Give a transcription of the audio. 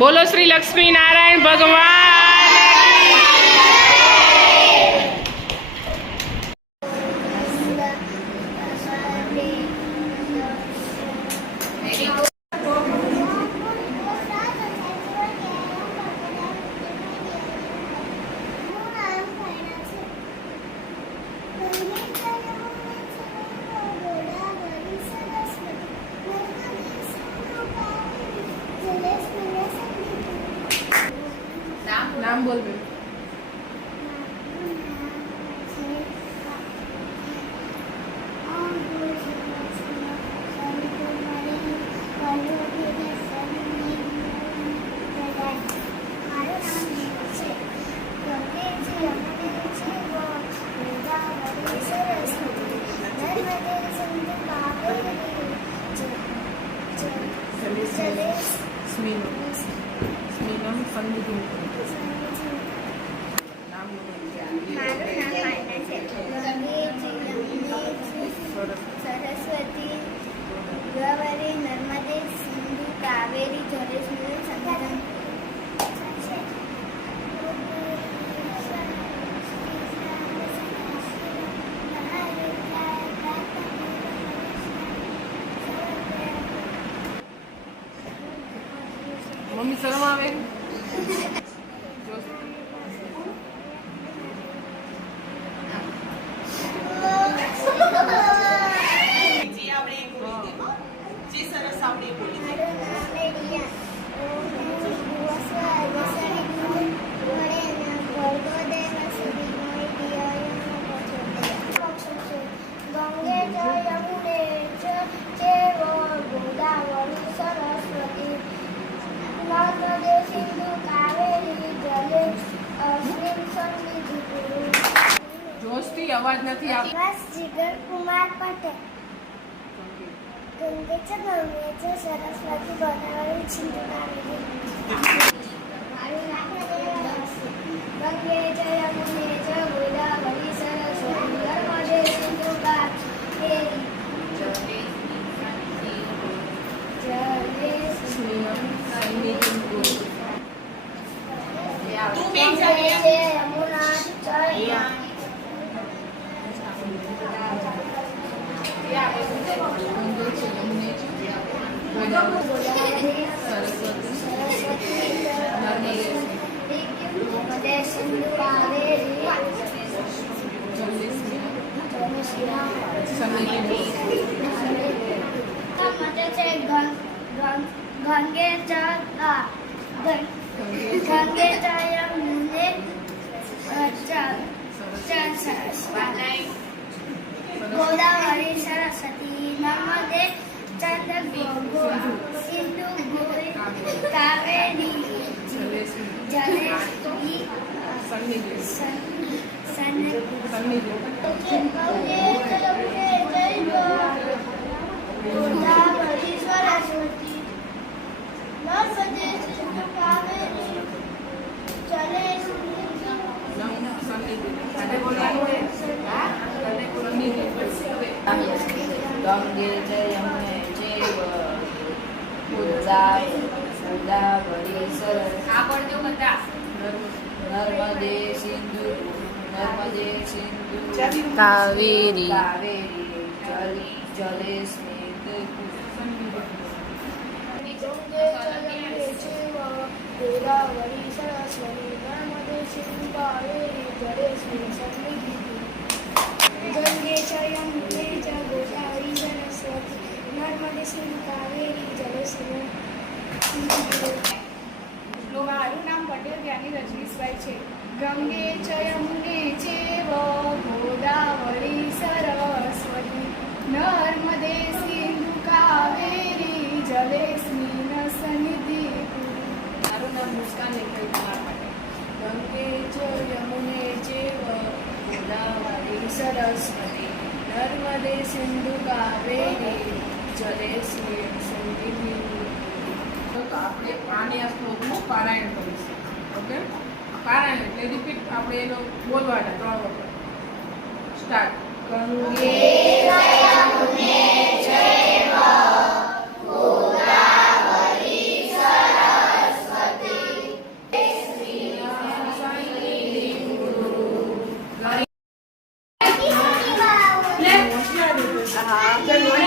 બોલો શ્રી લક્ષ્મી નારાયણ ભગવાન नाम बोल रहे स्मीनम संगीत सरस्वती गोदावरी नर्मदे सिंधु कावेरी जलेस्मिन संगीतम मम्मी शर्म आवे જોશથી અવાજ નથી આવતો. બસ જીગર કુમાર પટેલ ગંગેચ ગંગેચ સરસ્વતી ગોદાવરી સિંધુ કાવેરી ગંગે ચ યમુને ચ ગોદાવરી સરસ્વતી નર્મદે સિંધુ કાવેરી गंगे च यमुने गोदावरी सरस्वती नर्मदे चंद्रभागा सिंधु कावेरी जलेस्मिन गोदावरी सरस्वती नर्मदे सिंधु कावेरी जलेस्मिन गंगे च यमुने चैव गोदावरी नर्मदे सिंधु કાવેરી जलेस्मिन गोदावरी सरस्वती नर्मदे सिंधु कावेरी जलेस्मिन गंगे च यमुने च गोदावरी सरस्वती नर्मदे सिंधु कावेरी जलेस्मिन મારું નામ પટેલ જ્ઞાની રજનીશભાઈ છે. ગંગે ચ યમુને ચેવ ગોદાવરી સરસ્વતી નર્મદે સિંધુ કાવેરી જલેસ્મિન સન્નિધિ. મારું નામ મુસ્કાન લેખાઈ કુમાર પટેલ. गंगे च यमुने चैव गोदावरी सरस्वती नर्मदे सिंधु कावेरी जलेस्मिन सन्निधिं. તો આપણે પાણી આ શ્લોકનું પારાયણ કરીશું. ઓકે, પારાયણ એટલે રિપીટ આપણે એનો બોલવાના 3 વખત. સ્ટાર્ટ. ગંગે गोदावरी सरस्वती હોશિયાર હતી. હા. ચાલ,